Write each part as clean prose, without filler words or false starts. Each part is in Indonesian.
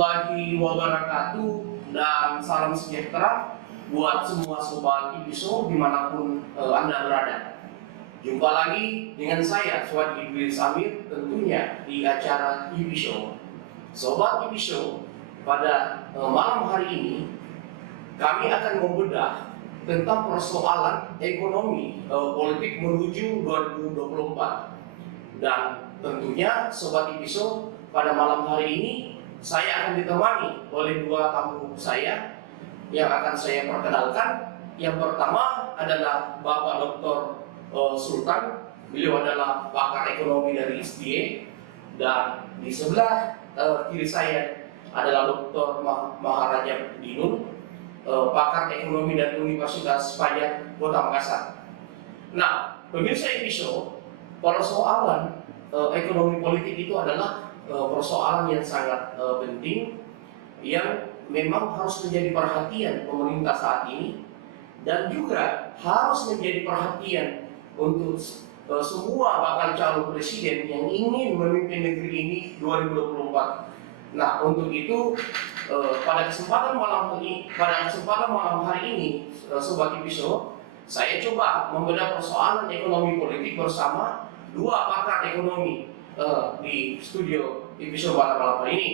warahmatullahi wabarakatuh dan salam sejahtera buat semua sobat TV Show dimanapun Anda berada. Jumpa lagi dengan saya, Sobat Idris Amir, tentunya di acara TV Show. Sobat TV Show, pada malam hari ini kami akan membedah tentang persoalan ekonomi politik menuju 2024. Dan tentunya Sobat TV Show, pada malam hari ini saya akan ditemani oleh dua tamu saya yang akan saya perkenalkan. Yang pertama adalah Bapak Dr. Sultan. Beliau adalah pakar ekonomi dari SDA, dan di sebelah kiri saya adalah Dr. Maharaja Dinun, pakar ekonomi dari Universitas Padjat Kota Makassar. Nah, pemirsa TV Show, persoalan ekonomi politik itu adalah persoalan yang sangat penting yang memang harus menjadi perhatian pemerintah saat ini, dan juga harus menjadi perhatian untuk semua bakal calon presiden yang ingin memimpin negeri ini 2024. Nah, untuk itu pada kesempatan malam hari ini, Sobat TV Show, saya coba membedah persoalan ekonomi politik bersama dua pakar ekonomi di studio TV Show pada malam hari ini.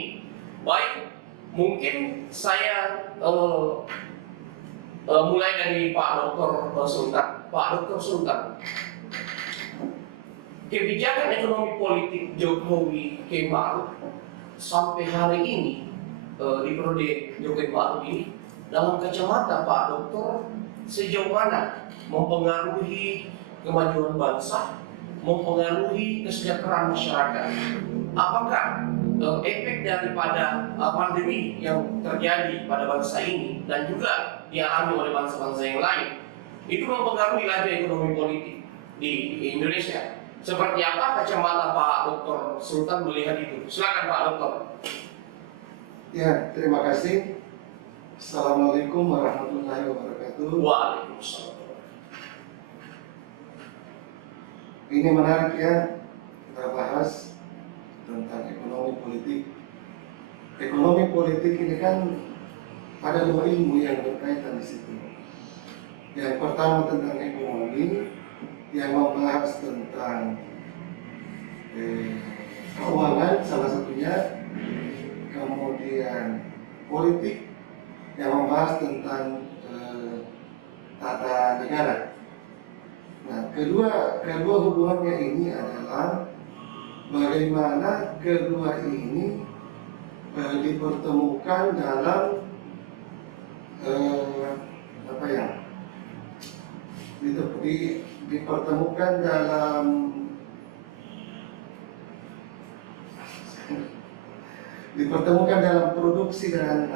Baik, mungkin saya mulai dari Pak Dr. Sultan. Pak Dr. Sultan, kebijakan ekonomi politik Jokowi Maruf sampai hari ini di periode Jokowi Maruf ini, dalam kacamata Pak Dokter, sejauh mana mempengaruhi kemajuan bangsa, mempengaruhi kesejahteraan masyarakat? Apakah efek daripada pandemi yang terjadi pada bangsa ini dan juga dialami oleh bangsa-bangsa yang lain itu mempengaruhi laju ekonomi politik di Indonesia? Seperti apa kacamata Pak Dr. Sultan melihat itu? Silakan Pak Dokter. Ya, terima kasih. Assalamualaikum warahmatullahi wabarakatuh. Waalaikumsalam. Ini menarik ya, kita bahas tentang ekonomi politik. Ekonomi politik ini kan ada dua ilmu yang berkaitan di situ. Yang pertama tentang ekonomi, yang membahas tentang keuangan salah satunya, kemudian politik yang membahas tentang tata negara. Nah, kedua hubungannya ini adalah bagaimana kedua ini dipertemukan dalam dipertemukan dalam produksi dan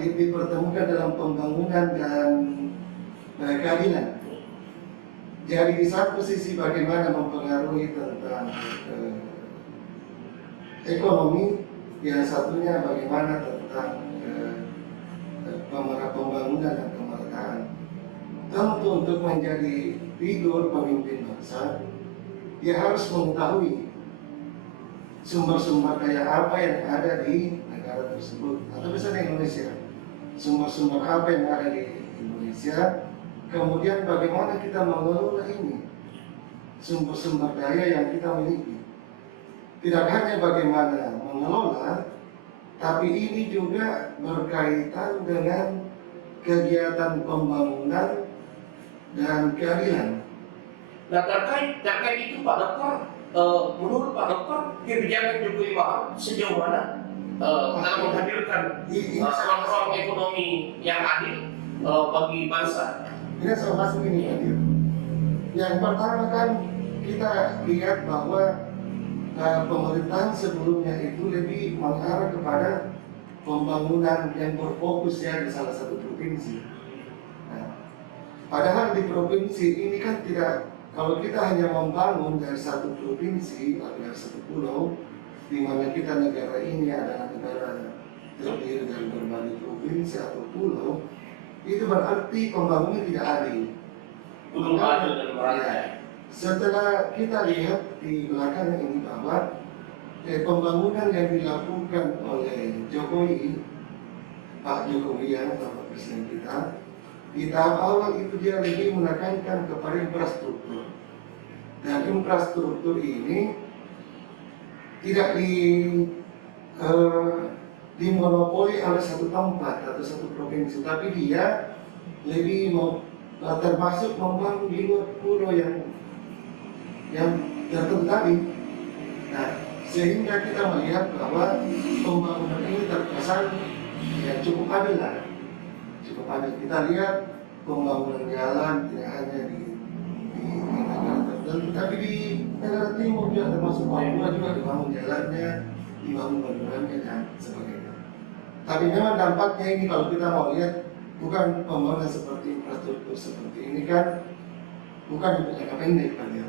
dipertemukan dalam pembangunan dan keadilan. Jadi di satu sisi bagaimana mempengaruhi tentang ekonomi, yang satunya bagaimana tentang pembangunan dan kemerdekaan. Tentu untuk menjadi figur pemimpin bangsa, dia harus mengetahui sumber-sumber daya apa yang ada di negara tersebut, atau misalnya Indonesia, sumber-sumber apa yang ada di Indonesia, kemudian bagaimana kita mengelola ini, sumber-sumber daya yang kita miliki. Tidak hanya bagaimana mengelola, tapi ini juga berkaitan dengan kegiatan pembangunan dan keadilan. Nah, terkait itu Pak Dokter, menurut Pak Dokter, kebijakan Jokowi Maruf sejauh mana dalam menghadirkan ruang ekonomi yang adil bagi bangsa? Ini soal masuk ini hadir. Yang pertama kan kita lihat bahwa pemerintahan sebelumnya itu lebih mengarah kepada pembangunan yang berfokus ya di salah satu provinsi. Nah, padahal di provinsi ini kan tidak, kalau kita hanya membangun dari satu provinsi atau dari satu pulau, di mana kita negara ini adalah negara terdiri dari berbagai provinsi atau pulau, itu berarti pembangunan tidak adil. Belum adil dan merata. Setelah kita lihat di belakang ini bahwa pembangunan yang dilakukan oleh Jokowi, Pak Jokowi yang Bapak Presiden kita, di tahap awal itu dia lebih menekankan kepada infrastruktur. Dan infrastruktur ini tidak dimonopoli oleh satu tempat atau satu provinsi, tapi dia lebih termasuk membangun di luar pulau yang tertentu tadi. Nah, sehingga kita melihat bahwa pembangunan ini terkesan ya cukup adil lah, cukup adil. Kita lihat pembangunan jalan tidak hanya di negara tertentu, tapi di negara timur juga termasuk Papua juga dibangun jalannya, dibangun bendungannya dan sebagainya. Tapi memang dampaknya ini kalau kita mau lihat bukan pembangunan seperti infrastruktur seperti ini kan bukan untuk jangka pendek kan ya.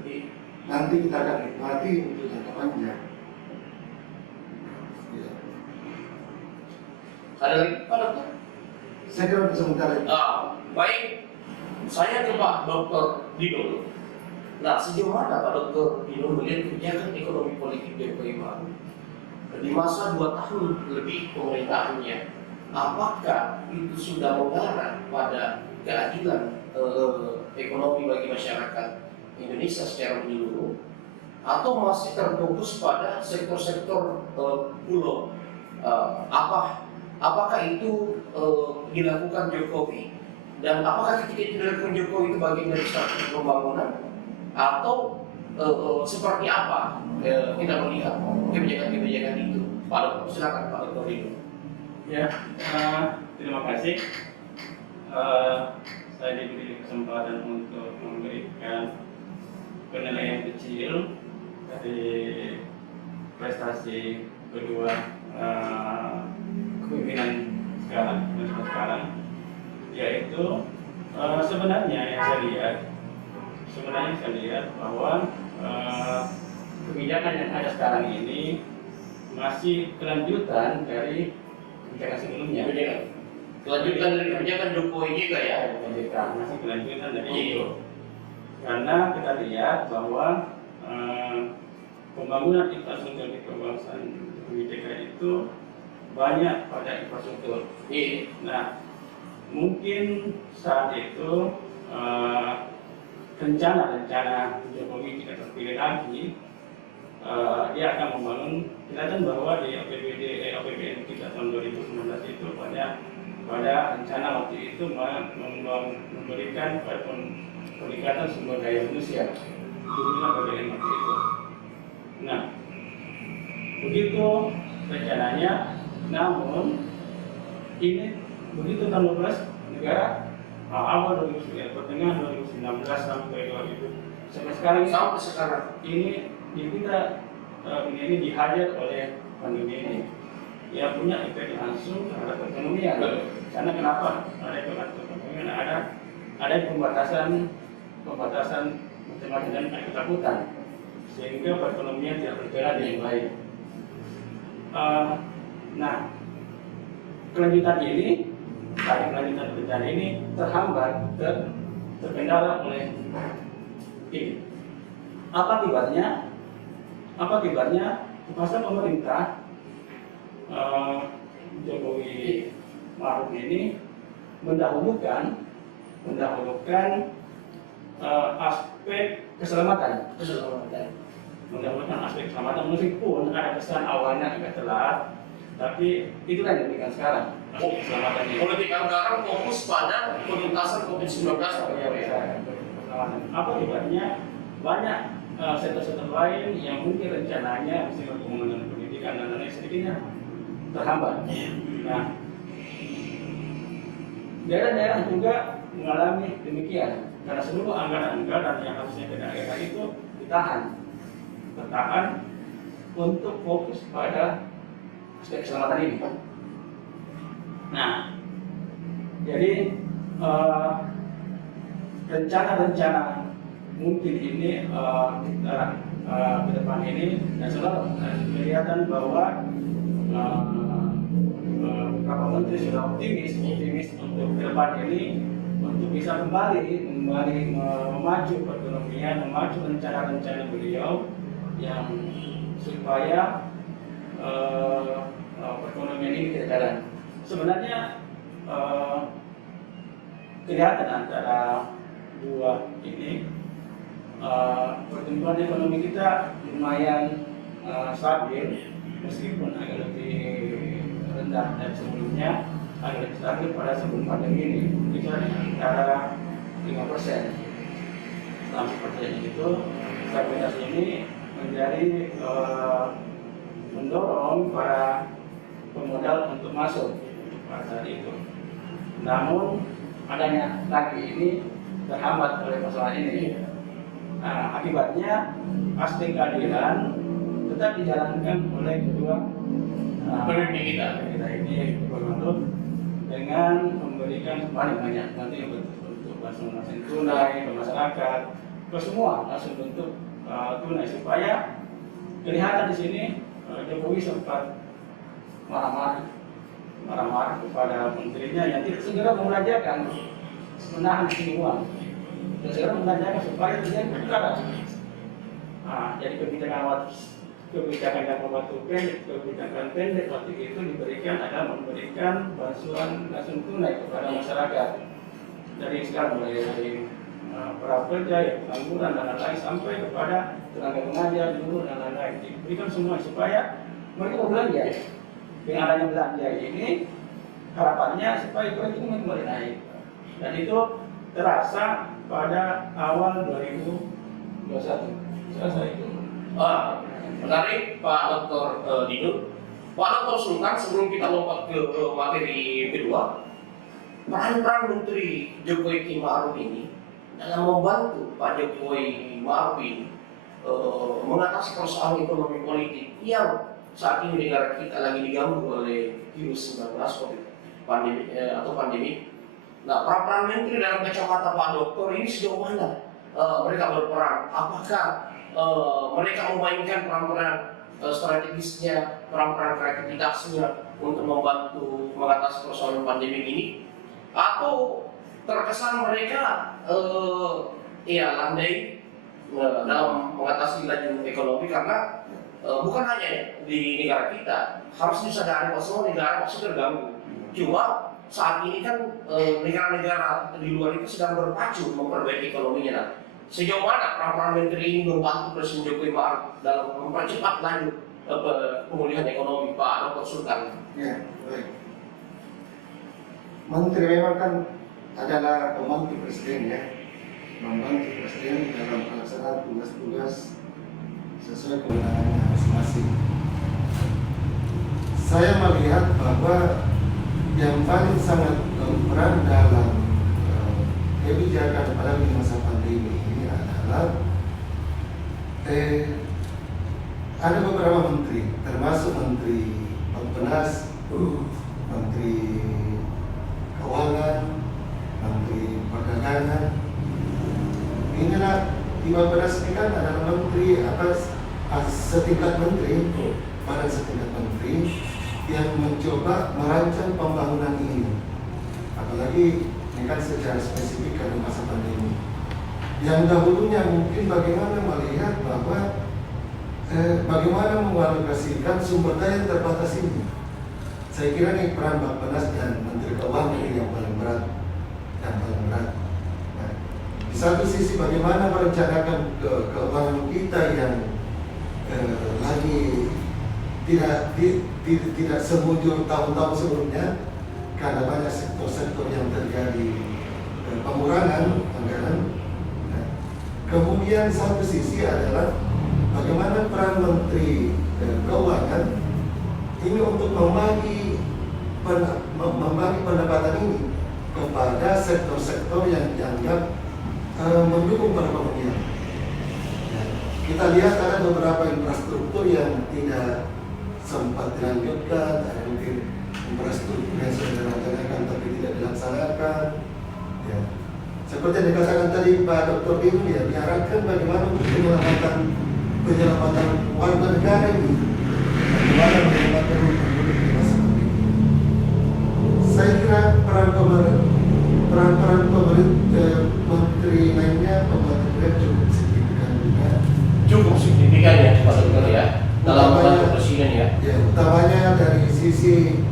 Nanti kita akan nikmati untuk jangka panjang. Ya. Ada lagi Pak Dokter? Saya kira untuk sementara itu. Baik, saya ke Pak Dokter Dino. Nah, sejauh mana Pak Dokter Dino melihat kebijakan ekonomi politik Jokowi baru di masa 2 tahun lebih pemerintahannya? Apakah itu sudah mengarah pada keadilan ekonomi bagi masyarakat Indonesia secara menyeluruh, atau masih terfokus pada sektor-sektor pulau? Apakah itu dilakukan Jokowi, dan apakah ketika itu dilakukan Jokowi itu bagian dari strategi pembangunan, atau seperti apa kita melihat kebijakan-kebijakan itu? Pak Dokter, silakan Pak Dokter Dino. Ya, terima kasih. Saya diberi kesempatan untuk memberikan penilaian kecil dari prestasi kedua kepemimpinan sekarang, yaitu sebenarnya saya lihat bahwa kebijakan yang ada sekarang ini masih kelanjutan dari kebijakan sebelumnya. Kelanjutan dari kebijakan Jokowi juga ya? Masih kelanjutan dari itu. Karena kita lihat bahwa pembangunan infrastruktur di kawasan DKI itu banyak pada infrastruktur. Nah, mungkin saat itu rencana Jokowi tidak terpilih lagi, dia akan membangun. Kita tahu bahwa di APBN kita tahun 2019 itu pada rencana waktu itu memberikan peningkatan sumber daya manusia, khususnya APBN waktu itu. Nah, begitu rencananya, namun ini begitu tahun 12 negara awal 2019, pertengahan 2019 sampai 2000 sampai sekarang ini kita ini dihajar oleh pandemi ini, yang punya efek langsung terhadap perekonomian. Karena kenapa? Ada perekonomian, ada pembatasan macam-macam dan ada ketakutan, sehingga perekonomian tidak berjalan dengan baik. Nah, kelanjutan ini terhambat, terkendala oleh ini. Apa akibatnya? Masa pemerintah Jokowi Maruf ini mendahulukan aspek keselamatan. Mendahulukan aspek keselamatan, meskipun ada kesan awalnya agak telat, tapi itulah yang diberikan sekarang. Keselamatan ini. Politik anggaran fokus pada penuntasan COVID-19. Apa akibatnya? Banyak sektor-sektor lain yang mungkin rencananya misalnya pembangunan pendidikan dan lain sedikitnya terhambat. Nah, daerah-daerah juga mengalami demikian karena seluruh anggaran-anggaran yang harusnya ke daerah itu tertahan untuk fokus pada aspek keselamatan ini. Nah, jadi rencana-rencana mungkin ini ke depan ini, dan selalu kelihatan bahwa beberapa menteri sudah optimis untuk ke depan ini untuk bisa kembali memacu perekonomian, memacu rencana-rencana beliau yang supaya perekonomian ini kita jalan. Sebenarnya kelihatan antara dua ini pertumbuhan ekonomi kita lumayan stabil, meskipun agak lebih rendah dari sebelumnya, agak lebih stabil pada sebelum pandemi ini. Kisaran antara 5%. Selama perjalanan itu, stabilitas ini menjadi mendorong para pemodal untuk masuk pada saat itu. Namun adanya lagi ini terhambat oleh masalah ini. Nah, akibatnya aspek keadilan tetap dijalankan oleh kedua Pemimpin kita ini berbentuk dengan memberikan paling banyak nanti bentuk langsung tunai ke masyarakat, ke semua langsung bentuk tunai, supaya kelihatan di sini Jokowi sempat marah-marah kepada menterinya yang tidak segera membelanjakan, menahan uang dan segera membelanjakan supaya terjadi perkara. Jadi kebijakan jangka waktu pendek, kebijakan pendek waktu itu diberikan adalah memberikan bantuan langsung tunai kepada masyarakat. Dari sekarang mulai dari prakerja, pengangguran dan lain-lain sampai kepada tenaga pengajar, guru dan lain-lain, diberikan semua supaya mereka berbelanja. Dengan adanya belanja ini, harapannya supaya perekonomian kembali naik. Dan itu terasa pada awal 2021. Selasa itu. Menarik Pak Dr. Dino. Pak Dr. Sultan, sebelum kita lompat ke materi kedua, peran Menteri Jokowi Ki Ma'ruf ini dalam membantu Pak Jokowi Ma'ruf ini mengatasi persoalan ekonomi politik yang saat ini negara kita lagi diganggu oleh virus 19 COVID pandemi. Nah, peran Menteri dalam kacamata Pak Dokter ini sejauh mana mereka berperan? Apakah mereka memainkan peran-peran strategisnya, peran-peran kreativitasnya untuk membantu mengatasi persoalan pandemi ini, atau terkesan mereka landai dalam mengatasi laju ekonomi? Karena bukan hanya di negara kita, harus disadari bahwa semua negara pasti terganggu. Cuma saat ini kan negara-negara di luar itu sedang berpacu memperbaiki ekonominya. Nah, sejauh mana peran Menteri ini membantu Presiden Jokowi Ma'ruf dalam mempercepat laju pemulihan ekonomi, Pak Dr. Sultan? Ya, baik. Menteri memang kan adalah pembantu presiden ya, membantu presiden dalam pelaksanaan tugas-tugas sesuai kewenangannya masing-masing. Saya melihat bahwa yang paling sangat berperan dalam kebijakan pada masa pandemi ini adalah ada beberapa menteri, termasuk Menteri Pertanian, Menteri Keuangan, Menteri Perdagangan. Inilah 15 ini kan adalah menteri atas setingkat menteri, pada setingkat menteri yang mencoba merancang pembangunan ini. Apalagi ini kan secara spesifik karena masa pandemi. Yang dahulunya mungkin bagaimana melihat bahwa bagaimana mengalokasikan sumber daya yang terbatas ini. Saya kira ini peran Bappenas dan Menteri Keuangan ini yang paling berat. Nah, di satu sisi bagaimana merencanakan keuangan kita yang lagi tidak semujur tahun-tahun sebelumnya, karena banyak sektor-sektor yang terjadi pengurangan anggaran. Nah, kemudian satu sisi adalah bagaimana peran Menteri Keuangan ini untuk membagi pendapatan ini kepada sektor-sektor yang dianggap mendukung perekonomian. Ya, kita lihat ada beberapa infrastruktur yang tidak sempat dilanjutkan, ada mungkin infrastruktur yang sudah direncanakan tapi tidak dilaksanakan. Ya. Seperti yang dikatakan tadi Pak Dr. Binu, ya, diarahkan bagaimana penyelamatan warga negara ini, bagaimana menyelamatkan penduduk di masa pandemi. Saya kira peran menteri lainnya, pembantu cukup signifikan juga. Cukup signifikan ya Pak Dokter ya, dalam membantu Presiden ya. Ya, sisi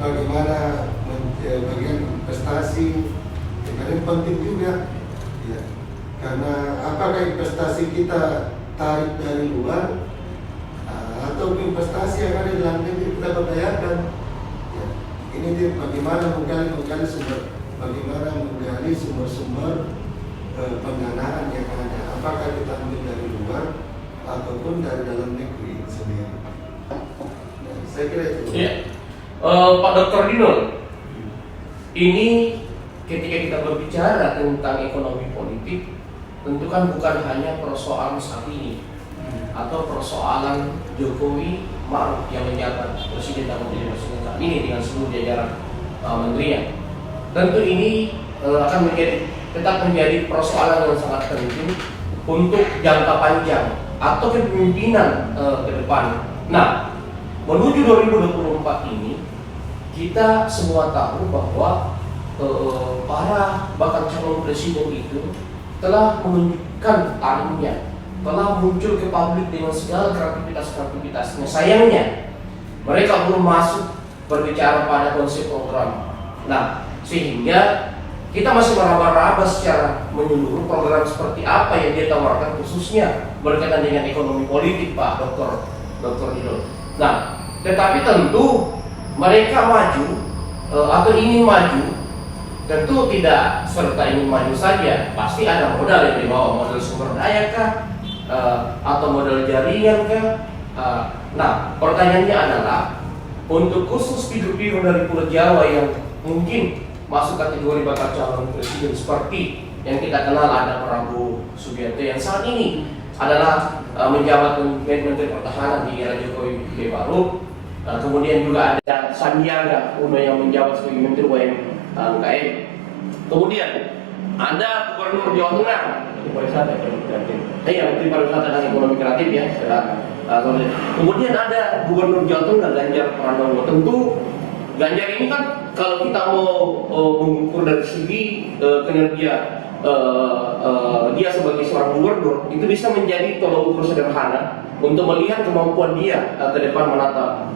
bagaimana bagian investasi, yang penting juga, ya. Karena apakah investasi kita tarik dari luar atau investasi yang ada di dalam negeri kita berdayakan, ya. Ini dia bagaimana menggali sumber, bagaimana menggali sumber-sumber pendanaan yang ada, apakah kita ambil dari luar ataupun dari dalam negeri sendiri. Nah, saya kira itu. Ya. Pak Dr. Dino, ini ketika kita berbicara tentang ekonomi politik, tentu kan bukan hanya persoalan saat ini atau persoalan Jokowi Ma'ruf yang menjabat presiden dan wakil presiden saat ini dengan seluruh jajaran menterinya. Tentu ini akan tetap menjadi persoalan yang sangat penting untuk jangka panjang atau kepemimpinan ke depan. Nah, menuju 2024 ini kita semua tahu bahwa para bakal calon presiden itu telah menunjukkan talentnya, telah muncul ke publik dengan segala kreativitasnya. Sayangnya mereka belum masuk berbicara pada konsep program. Nah, sehingga kita masih meraba-raba secara menyeluruh program seperti apa yang dia tawarkan, khususnya berkaitan dengan ekonomi politik, Pak Dr. Dino. Nah, tetapi tentu mereka maju atau ingin maju, tentu tidak serta ingin maju saja, pasti ada modal yang dibawa, modal sumber daya kah, atau modal jaringan kah. Nah, pertanyaannya adalah untuk khusus figur-figur dari Pulau Jawa yang mungkin masuk kategori bakal calon presiden seperti yang kita kenal, ada Prabowo Subianto yang saat ini adalah menjabat Menteri Pertahanan di era Jokowi baru. Kemudian juga ada Sandiaga Uno yang menjabat sebagai Menteri UMKM. Kemudian ada Gubernur Jawa Tengah, Menteri Pariwisata Kreatif. Iya, Menteri Pariwisata dan Ekonomi Kreatif ya. Kemudian ada Gubernur Jawa Tengah Ganjar Pranowo. Tentu Ganjar ini kan kalau kita mau mengukur dari segi kinerja dia sebagai seorang gubernur, itu bisa menjadi tolok ukur sederhana untuk melihat kemampuan dia ke depan menata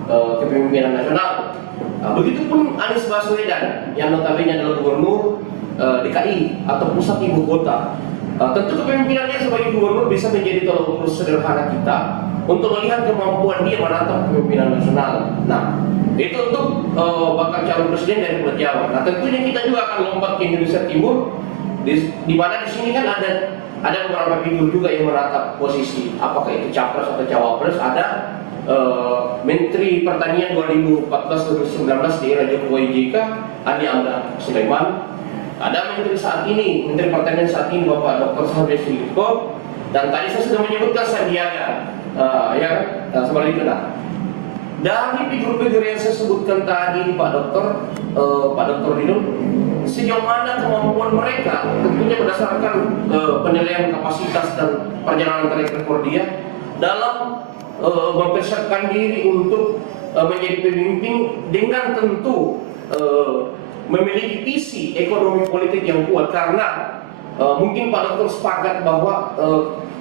kepemimpinan nasional. Begitupun Anies Baswedan yang notabene adalah gubernur DKI atau pusat ibu kota. Tentu kepemimpinannya sebagai gubernur bisa menjadi tolok ukur sederhana kita untuk melihat kemampuan dia menata kepemimpinan nasional. Nah, itu untuk bakal calon presiden dari Pulau Jawa. Nah, tentunya kita juga akan lompat ke Indonesia Timur, di mana di sini kan ada beberapa figur juga yang menatap posisi, apakah itu capres atau cawapres. Ada Menteri Pertanian 2014-2019 di era Jokowi JK, Andi Amran Sulaiman. Ada Menteri saat ini, Menteri Pertanian saat ini Bapak Dr. Sahrul Limpo, dan tadi saya sudah menyebutkan Sandiaga, seperti itu. Nah, dari figur-figur yang saya sebutkan tadi Pak Dr. Dino, sejauh mana kemampuan mereka, tentunya berdasarkan penilaian kapasitas dan perjalanan track record dia dalam mempersiapkan diri untuk menjadi pemimpin dengan tentu memiliki visi ekonomi politik yang kuat. Karena mungkin Pak Dr. sepakat bahwa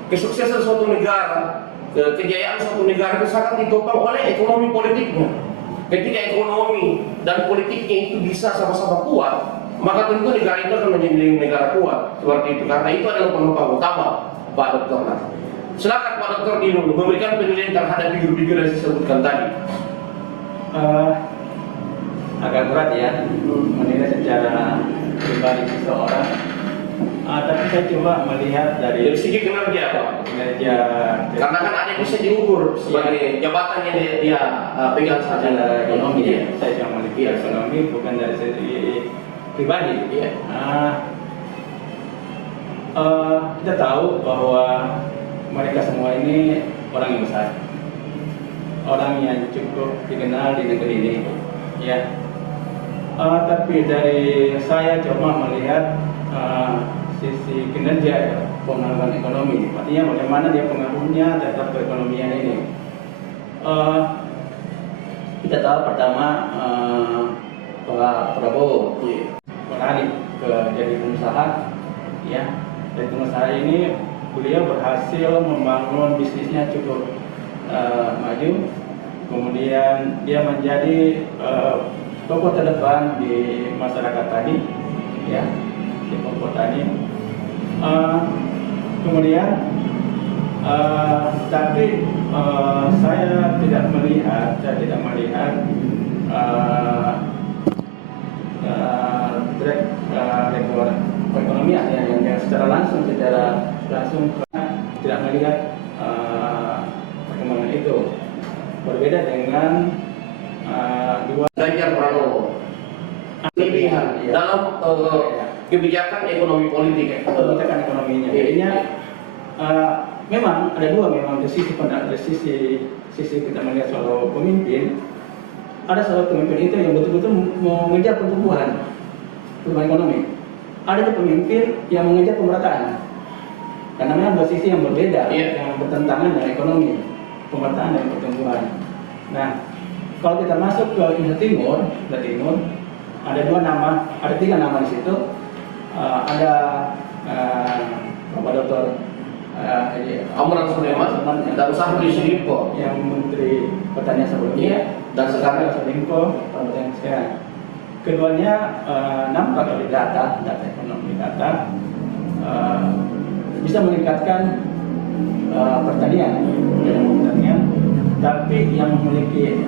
kesuksesan suatu negara, kejayaan suatu negara itu sangat ditopang oleh ekonomi politiknya. Ketika ekonomi dan politiknya itu bisa sama-sama kuat, maka tentu negara itu akan menjadi negara kuat. Seperti itu. Karena itu adalah penopang utama, Pak Dr. Silakan Pak Dr. Dino memberikan penilaian terhadap figur-figur yang saya sebutkan tadi. Agak berat ya menilai secara pribadi seseorang. Tapi saya coba melihat dari segi kinerja, Pak. Kinerja. Karena kan ada yang bisa diukur sebagai jabatan yang dia pegang saat ini. Ekonomi ya. Saya cuma melihat ekonomi, bukan dari segi pribadi. Iya. Kita tahu bahwa mereka semua ini orang yang besar, orang yang cukup dikenal di negeri ini, ya. Tapi dari saya coba melihat sisi kinerja ya, pengembangan ekonomi, artinya bagaimana dia pengaruhnya terhadap perekonomian ini. Kita tahu pertama Pak Prabowo beralih ke jadi pengusaha, ya. Dari pengusaha ini beliau berhasil membangun bisnisnya cukup maju, kemudian dia menjadi tokoh terdepan di masyarakat tani, ya, di kelompok tani. Kemudian tapi saya tidak melihat track record perekonomian yang secara langsung tidak melihat perkembangan itu. Berbeda dengan Ganjar Pranowo pilihan ya, dalam kebijakan ekonomi politik ya. kebijakan ekonominya. Jadinya memang ada dua, memang dari sisi kita melihat soal pemimpin, ada soal pemimpin itu yang betul-betul mengejar pertumbuhan ekonomi. Ada juga pemimpin yang mengejar pemerataan. Karena memang dua sisi yang berbeda, yang bertentangan dengan ekonomi, pemerataan dan pertumbuhan. Nah, kalau kita masuk ke Indonesia Timur, ada tiga nama di situ. Ada Bapak Dr. Amran Sulaiman dan Syahrul Yassin Limpo yang Menteri Pertanian sebelumnya, dan sekarang Limpo Pertanian sekarang. Keduanya nampak dari data ekonomi bisa meningkatkan pertanian, tapi yang memiliki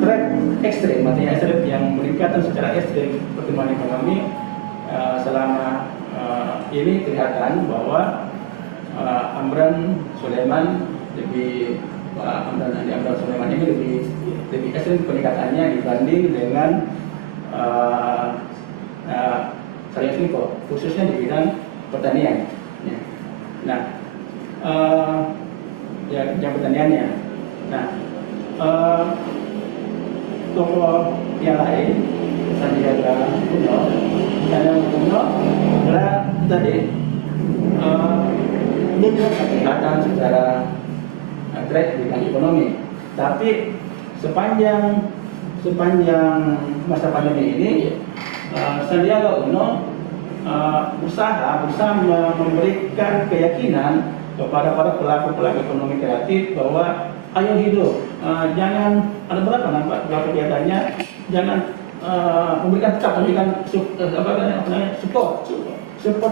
track ekstrim, artinya yang meningkatkan secara ekstrim pertumbuhan ekonomi selama ini kelihatan bahwa Amran Sulaiman Sulaiman ini lebih ekstrim peningkatannya dibanding dengan Syahrul Limpo, khususnya di bidang pertanian. Ya. Nah, yang pertaniannya. Nah, tokoh yang lain, Sandiaga Uno adalah tadi kelihatan secara track di bidang ekonomi, tapi sepanjang masa pandemi ini, Sandiaga Uno berusaha memberikan keyakinan kepada para pelaku ekonomi kreatif bahwa ayo hidup, jangan ada berapa nampak kegiatannya, jangan memberikan support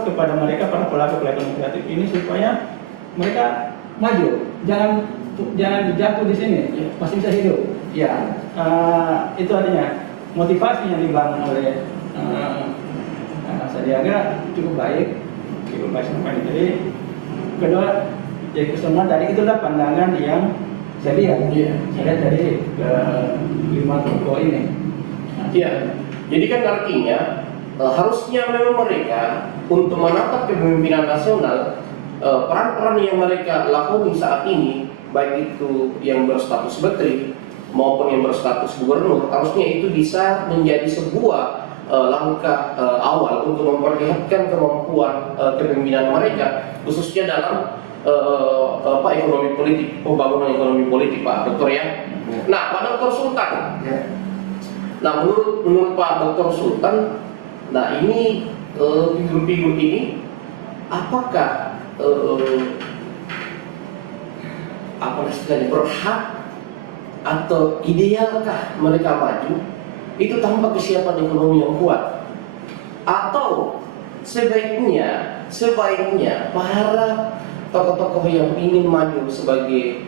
kepada mereka para pelaku ekonomi kreatif ini supaya mereka maju, jangan jatuh di sini, masih bisa hidup. Ya, itu artinya motivasi yang dibangun oleh Sandiaga cukup baik sampai. Jadi kedua, jadi kesemua tadi itulah pandangan yang saya lihat. Saya lihat dari kelima tokoh ini. Iya, jadi kan artinya harusnya memang mereka untuk menatap kepemimpinan nasional, peran-peran yang mereka lakoni saat ini, baik itu yang berstatus menteri maupun yang berstatus gubernur, harusnya itu bisa menjadi sebuah langkah awal untuk memperlihatkan kemampuan kepemimpinan mereka, khususnya dalam ekonomi politik, pembangunan ekonomi politik, Pak Dokter ya. Nah, Pak Dokter Sultan, nah menurut Pak Dokter Sultan, nah ini figur-figur ini apakah istilahnya berhak atau idealkah mereka maju itu tanpa kesiapan ekonomi yang kuat, atau sebaiknya para tokoh-tokoh yang ingin maju sebagai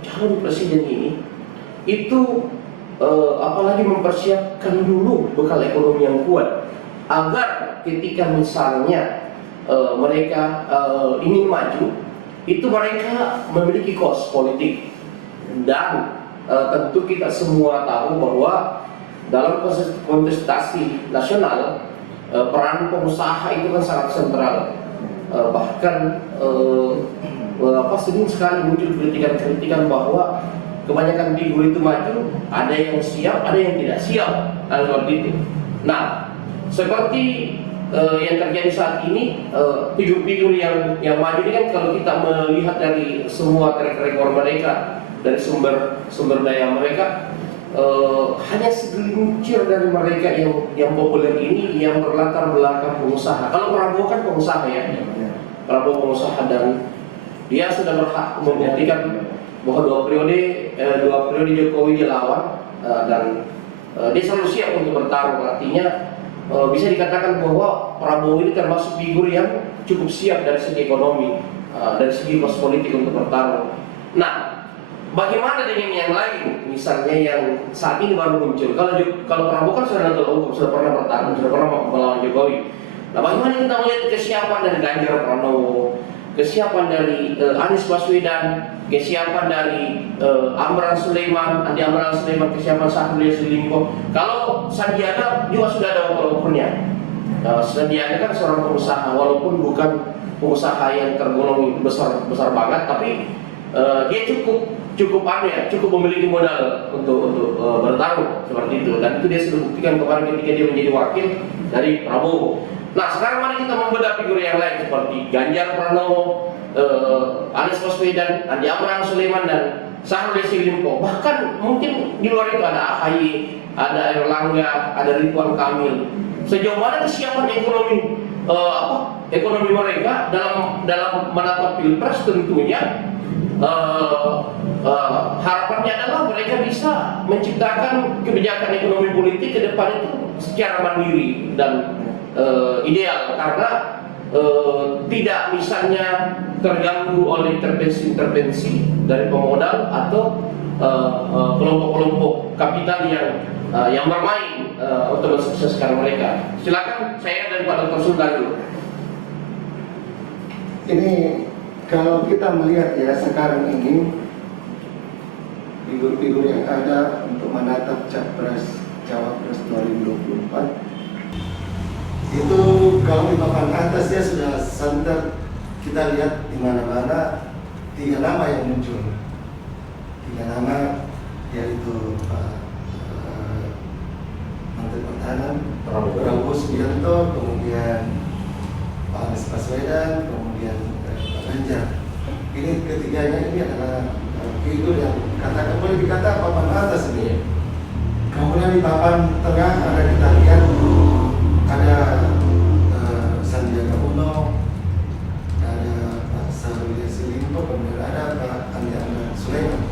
calon presiden ini itu apalagi mempersiapkan dulu bekal ekonomi yang kuat, agar ketika misalnya mereka ingin maju itu mereka memiliki kos politik. Dan tentu kita semua tahu bahwa dalam kontestasi nasional peran pengusaha itu kan sangat sentral. Bahkan sering sekali muncul kritikan bahwa kebanyakan figur itu maju, ada yang siap, ada yang tidak siap, seperti itu. Nah, seperti yang terjadi saat ini, figur-figur yang maju ini kan kalau kita melihat dari semua track record mereka, dari sumber daya mereka, hanya segelintir dari mereka yang populer ini yang berlatar belakang pengusaha. Kalau Prabowo kan pengusaha ya, Prabowo pengusaha, dan dia sudah berhak membuktikan bahwa dua periode Jokowi dilawan dan dia selalu siap untuk bertarung. Artinya bisa dikatakan bahwa Prabowo ini termasuk figur yang cukup siap dari segi ekonomi, dari segi pos politik untuk bertarung. Nah, bagaimana dengan yang lain, misalnya yang saat ini baru muncul? Kalau Prabowo kan sudah nonton hukum, sudah pernah bertarung, sudah pernah melawan Jokowi. Nah, bagaimana kita melihat kesiapan dari Ganjar Pranowo, kesiapan dari Anies Baswedan, kesiapan dari Andi Amran Sulaiman, kesiapan Syahrul Yassin Limpo. Kalau Sandiaga juga sudah ada ukur-ukurnya. Sandiaga kan seorang pengusaha, walaupun bukan pengusaha yang tergolong besar banget, tapi dia cukup memiliki modal untuk bertarung seperti itu, dan itu dia sudah buktikan kemarin ketika dia menjadi wakil dari Prabowo. Nah, sekarang mari kita membedah figur yang lain seperti Ganjar Pranowo, Anies Baswedan, Andi Amran Sulaiman, dan Syahrul Yassin Limpo. Bahkan mungkin di luar itu ada AHY, ada Erlangga, ada Ridwan Kamil. Sejauh mana kesiapan ekonomi mereka dalam menatap pilpres? Tentunya harapannya adalah mereka bisa menciptakan kebijakan ekonomi politik ke depan itu secara mandiri dan ideal, karena tidak misalnya terganggu oleh intervensi dari pemodal atau kelompok-kelompok kapital yang bermain untuk mensukseskan mereka. Silakan, saya dan Pak Dr. Sultan dulu. Ini kalau kita melihat ya sekarang ini figur-figur yang ada untuk menatap Cawapres 2024 itu kalau di papan atas ya sudah santer, kita lihat di mana-mana 3 nama yang muncul. 3 nama yaitu Pak Menteri Pertahanan Prabowo Subianto, kemudian Pak Anies Baswedan, kemudian Pak Ganjar. Ini ketiganya ini adalah figur yang katakan boleh dikata papan atas ini. Kemudian di papan tengah ada kita lihat ada Sandiaga Uno, ada Pak Syahrul Yassin Limpo, kemudian ada Pak Andi Amran Sulaiman.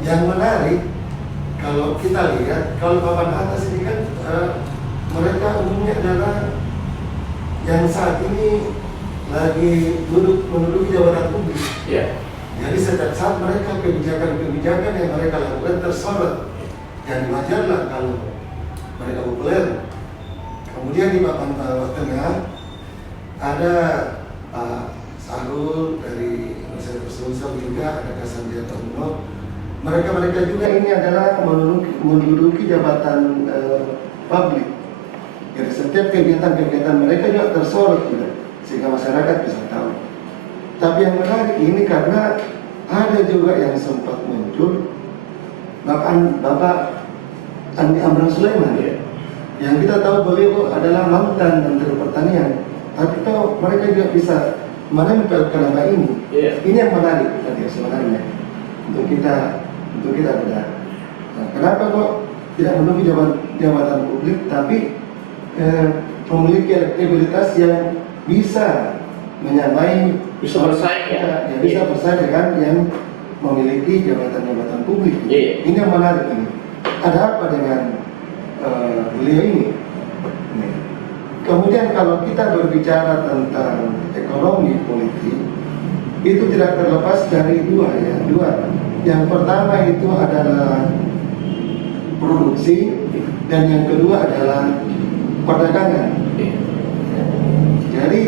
Yang menarik kalau kita lihat, kalau papan atas ini kan mereka umumnya adalah yang saat ini lagi menduduki jabatan publik. Yeah. Jadi setiap saat mereka kebijakan yang mereka lakukan tersorot. Jadi wajarlah kalau mereka populer. Kemudian di papan tengah ada Pak Syahrul dari Indonesia Bersatu juga, ada Sandiaga Uno. Mereka juga ini adalah menduduki jabatan publik. Jadi setiap kegiatan mereka juga tersorot juga, sehingga masyarakat bisa tahu. Tapi yang menarik ini karena ada juga yang sempat muncul, bahkan Bapak Andi Amran Sulaiman ya, yang kita tahu beliau adalah mantan Menteri Pertanian, tapi tahu mereka juga bisa menempelkan nama ini. Yeah. Ini yang menarik tadi sebenarnya untuk kita bedah. Nah, kenapa kok tidak menduduki jabatan publik, tapi memiliki elektabilitas yang bisa menyamai, bisa bersaing ya? Bisa bersaing dengan yang memiliki jabatan-jabatan publik. Yeah. Ini yang menarik ini. Ada apa dengan beliau ini? Kemudian kalau kita berbicara tentang ekonomi politik, itu tidak terlepas dari dua. Yang pertama itu adalah produksi, dan yang kedua adalah perdagangan. Jadi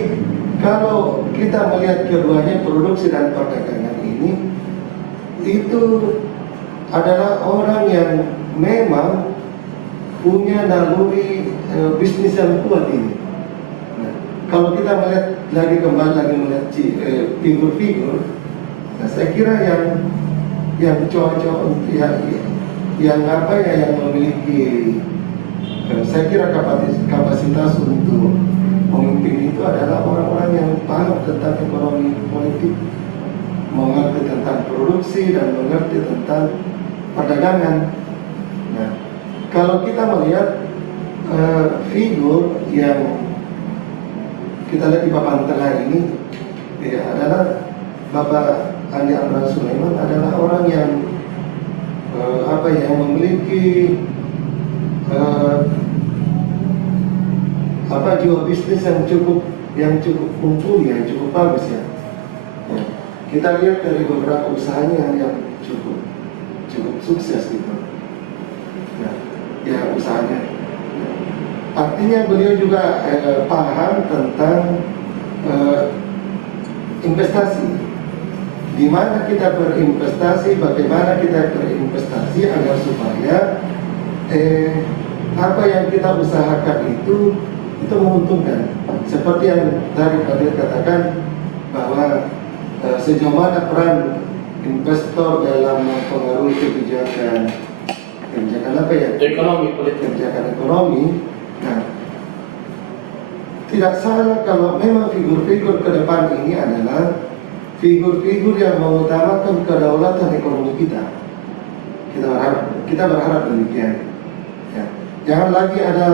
kalau kita melihat keduanya, produksi dan perdagangan ini, itu adalah orang yang memang punya naluri bisnis yang kuat ini. Nah, kalau kita kembali melihat figur-figur, nah, saya kira yang cocok yang memiliki saya kira kapasitas untuk memimpin itu adalah orang-orang yang paham tentang ekonomi politik, mengerti tentang produksi dan mengerti tentang perdagangan. Nah, kalau kita melihat figur yang kita lihat di papan tengah ini adalah Bapak Andi Amran Sulaiman adalah orang yang yang memiliki jiwa bisnis yang cukup mumpuni, yang cukup bagus ya. Kita lihat dari beberapa usahanya yang cukup sukses gitu. Ya usahanya. Artinya beliau juga paham tentang investasi. Di mana kita berinvestasi, bagaimana kita berinvestasi agar supaya apa yang kita usahakan itu menguntungkan. Seperti yang tadi Pak Dir katakan bahwa sejauh mana peran investor dalam mempengaruhi kebijakan apa ya? Ekonomi politik. Kebijakan ekonomi. Nah, tidak salah kalau memang figur-figur ke depan ini adalah figur-figur yang mengutamakan kedaulatan ekonomi kita. Kita berharap demikian. Ya. Jangan lagi ada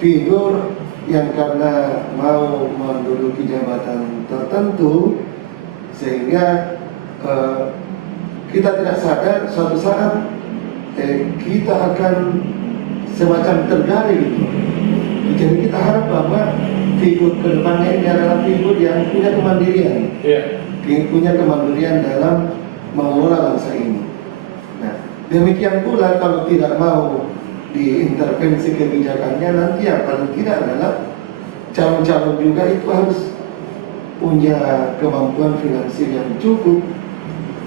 figur yang karena mau menduduki jabatan tertentu sehingga kita tidak sadar suatu saat kita akan semacam tergali gitu. Jadi kita harap bahwa figur kedepannya ini adalah figur yang punya kemandirian, punya kemandirian dalam mengelola bangsa ini. Nah, demikian pula kalau tidak mau diintervensi kebijakannya, nanti yang paling tidak adalah calon-calon juga itu harus punya kemampuan finansial yang cukup.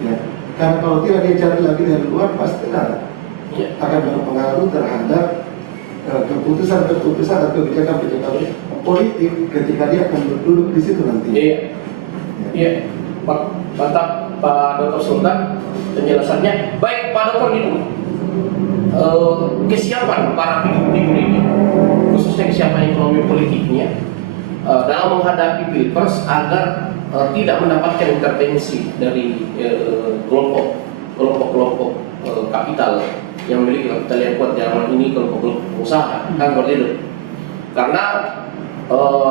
Ya. Karena kalau tidak dia cari lagi dari luar, pastilah akan berpengaruh terhadap keputusan-keputusan atau kebijakan-kebijakan politik ketika dia akan duduk di situ nanti. Iya. Mantap Pak Dr. Sultan penjelasannya. Baik Pak Dr. itu kesiapan para figur-figur ini, khususnya kesiapan ekonomi politiknya dalam menghadapi pilpres agar tidak mendapatkan intervensi dari kelompok-kelompok kapital yang memiliki kapital yang kuat dalam ini, kelompok usaha kan seperti itu. Karena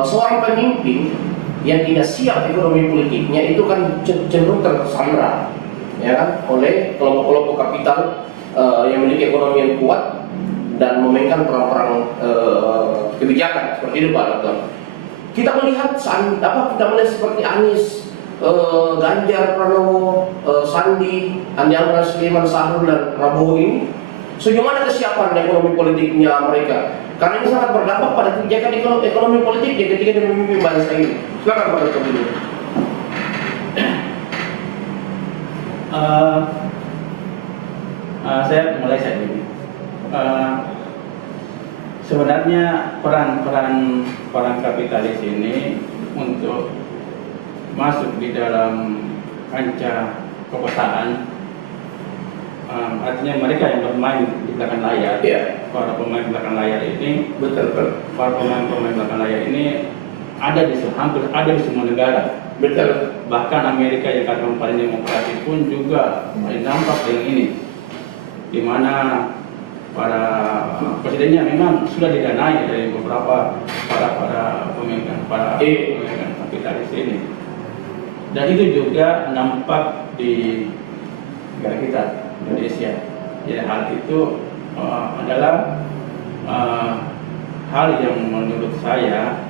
seorang pemimpin yang tidak siap ekonomi politiknya itu kan cenderung tersandra ya kan, oleh kelompok-kelompok kapital yang memiliki ekonomi yang kuat dan memainkan perang-perang kebijakan seperti itu Pak Dokter. Kita melihat seperti Anies, Ganjar Pranowo, Sandi, Andi Amran Sulaiman, Sahrul dan Prabowo ini sejauh mana kesiapan ekonomi politiknya mereka? Karena ini sangat berdampak pada kebijakan ekonomi politik ketika dia memimpin bangsa ini. Silakan Pak Dokter dulu. Saya mulai saja ini. Sebenarnya peran kapitalis ini untuk masuk di dalam kancah kekuasaan, artinya mereka yang bermain di belakang layar, para pemain belakang layar ini, para pemain belakang layar ini hampir ada di semua negara. Bahkan Amerika yang katakan paling demokratis pun juga nampak dengan ini, di mana para presidennya memang sudah didanai dari beberapa para pemimpin kapitalis ini, dan itu juga nampak di negara kita Indonesia. Jadi hal itu adalah hal yang menurut saya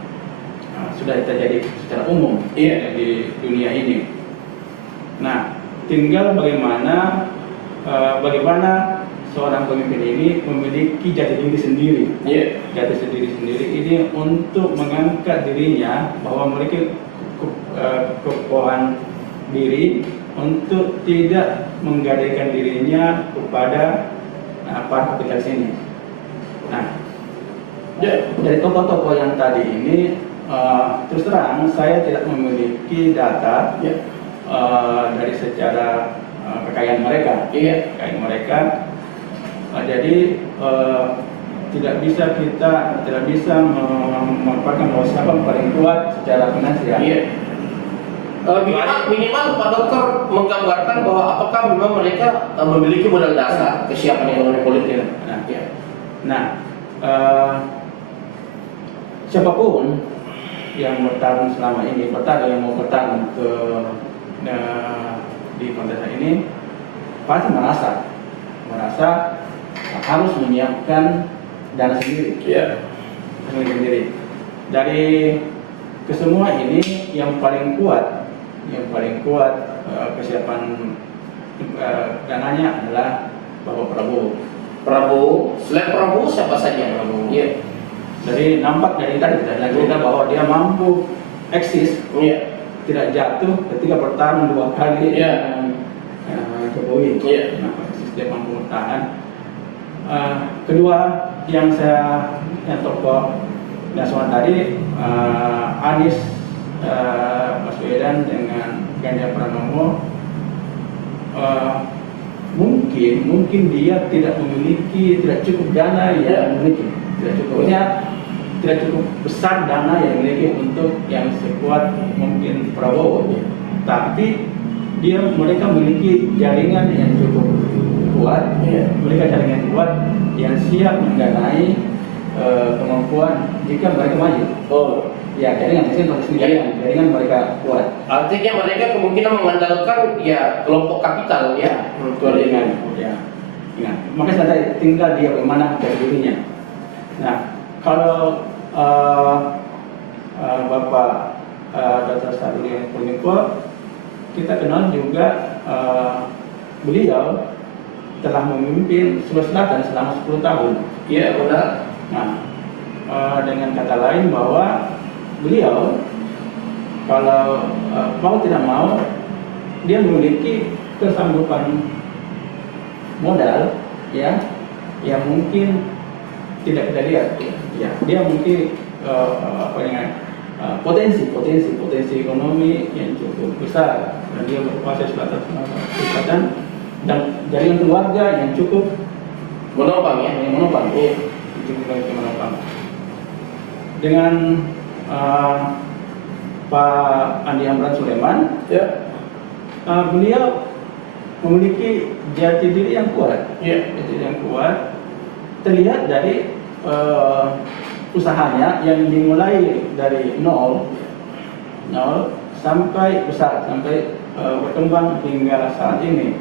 sudah terjadi secara umum di dunia ini. Nah, tinggal bagaimana seorang pemimpin ini memiliki jati diri sendiri, jati sendiri ini untuk mengangkat dirinya bahwa memiliki kekokohan diri untuk tidak menggadaikan dirinya kepada para kapitalis ini. Nah, dari tokoh-tokoh yang tadi ini, terus terang saya tidak memiliki data dari secara kekayaan mereka, jadi tidak bisa memaparkan bahwa siapa yang paling kuat secara finansial. Minimal Pak Dokter menggambarkan bahwa apakah memang mereka memiliki modal dasar kesiapan ekonomi politik. Siapapun yang bertarung selama ini, yang mau bertarung ke di kontestan ini pasti merasa harus menyiapkan dana sendiri. Sendiri. Dari kesemua ini yang paling kuat kesiapan dananya adalah Bapak Prabowo. Selain Prabowo siapa saja? Prabowo. Iya. Jadi nampak dari tadi kita cerita bahwa dia mampu eksis, Iya. tidak jatuh ketika bertarung 2 kali Iya. dengan Jokowi. Iya. Nah, dia mampu bertahan. Kedua yang tokoh nasional tadi, Anies Baswedan dengan Ganjar Pranowo, mungkin dia tidak cukup dana yang memiliki, tidak cukup besar dana yang memiliki untuk yang sekuat mungkin Prabowo. Tapi mereka memiliki jaringan yang cukup kuat, yang siap mendanai kemampuan jika mereka maju. Ya, jaringan mereka kuat. Artinya mereka kemungkinan mengandalkan kelompok kapital Jaringan. Ingat, makanya saya tinggal dia bagaimana dari dirinya. Nah, kalau Bapak Dr. Sahrul Yassin Limpo, kita kenal juga beliau telah memimpin Sulawesi Selatan selama 10 tahun. Iya, benar. Nah, dengan kata lain bahwa beliau kalau mau tidak mau dia memiliki kesanggupan modal yang mungkin tidak kita lihat. Dia memiliki potensi ekonomi yang cukup besar, dan dia berkuasa selatan dan jaringan keluarga yang cukup Menopang. Dengan Pak Andi Amran Sulaiman, beliau memiliki jati diri yang kuat. Terlihat dari usahanya yang dimulai dari nol sampai besar, sampai berkembang hingga saat ini.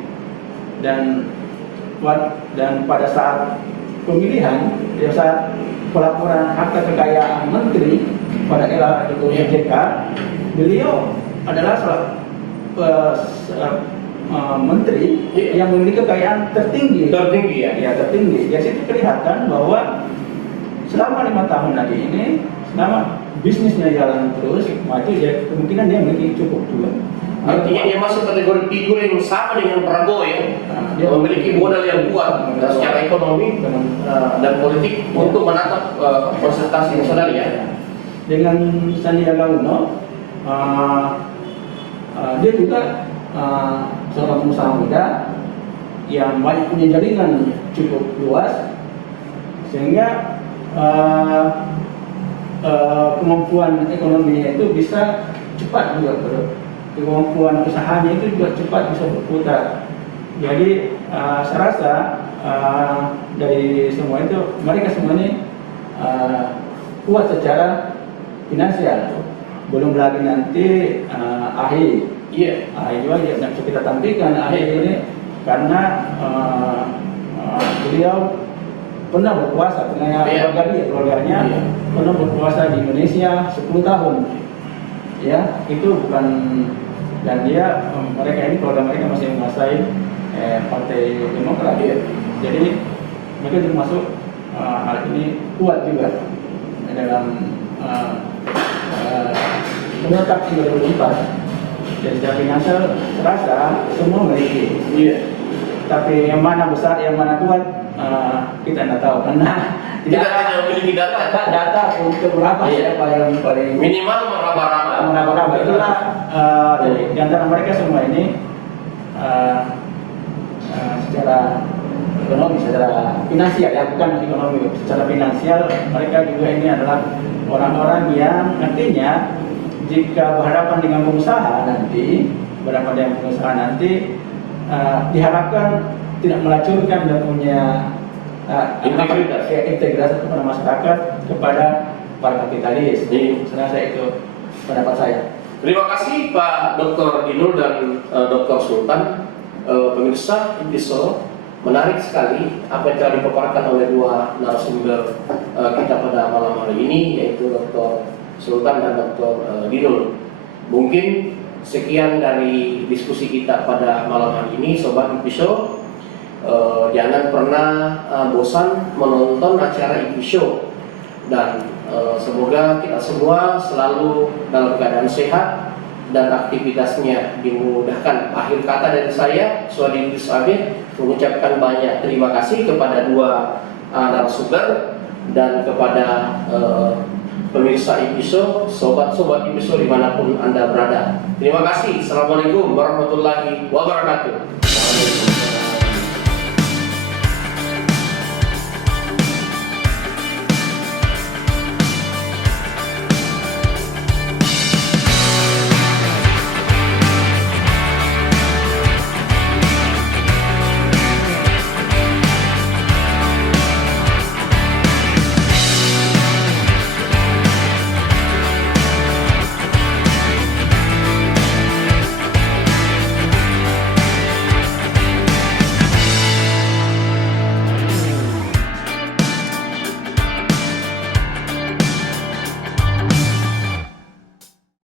Dan pada saat pemilihan, saat pelaporan harta kekayaan menteri pada era Jokowi JK, beliau adalah menteri yang memiliki kekayaan tertinggi. Tertinggi. Dari situ kelihatan bahwa selama 5 tahun lagi ini, selama bisnisnya jalan terus maju, kemungkinan dia memiliki cukup juga. Artinya dia masuk kategori figur yang sama dengan Prabowo dia memiliki modal yang kuat secara ekonomi dan politik untuk menatap konsentrasi nasional Dengan Sandiaga Uno, dia juga seorang pengusaha muda yang banyak punya jaringan cukup luas, sehingga kemampuan ekonominya itu bisa cepat juga, kemampuan usahanya itu juga cepat bisa berputar. Jadi saya rasa dari semua itu mereka semua ini kuat secara finansial. Belum lagi nanti AHY. AHY juga yang bisa kita tampilkan AHY ini karena beliau pernah berkuasa, keluarganya pernah berkuasa di Indonesia 10 tahun. Itu bukan, dan keluarga mereka masih menguasai Partai Demokrat. Jadi mereka termasuk hal ini kuat juga dalam menetap di 2024. Dan secara finansial terasa semua memiliki. Tapi yang mana besar, yang mana kuat, kita tidak tahu karena tidak memiliki data untuk berapa siapa yang paling minimal meraba-raba. Itulah di antara mereka semua ini secara ekonomi, secara finansial, bukan ekonomi, secara finansial mereka juga ini adalah orang-orang yang nantinya jika berhadapan dengan pengusaha nanti, diharapkan tidak melacurkan dan punya integritas kepada masyarakat, kepada para kapitalis. Saya rasa itu pendapat saya. Terima kasih Pak Dr. Inul dan Dr. Sultan. Pemirsa episode menarik sekali apa yang telah dipaparkan oleh dua narasumber kita pada malam hari ini, yaitu Dr. Sultan dan Dr. Dinul. Mungkin sekian dari diskusi kita pada malam hari ini, Sobat episode. Jangan pernah bosan menonton acara IP Show, dan semoga kita semua selalu dalam keadaan sehat dan aktivitasnya dimudahkan. Akhir kata dari saya, Suadi Idris Amir, mengucapkan banyak terima kasih kepada dua narasumber dan kepada pemirsa IP Show, sobat-sobat IP Show dimanapun Anda berada. Terima kasih. Assalamualaikum warahmatullahi wabarakatuh.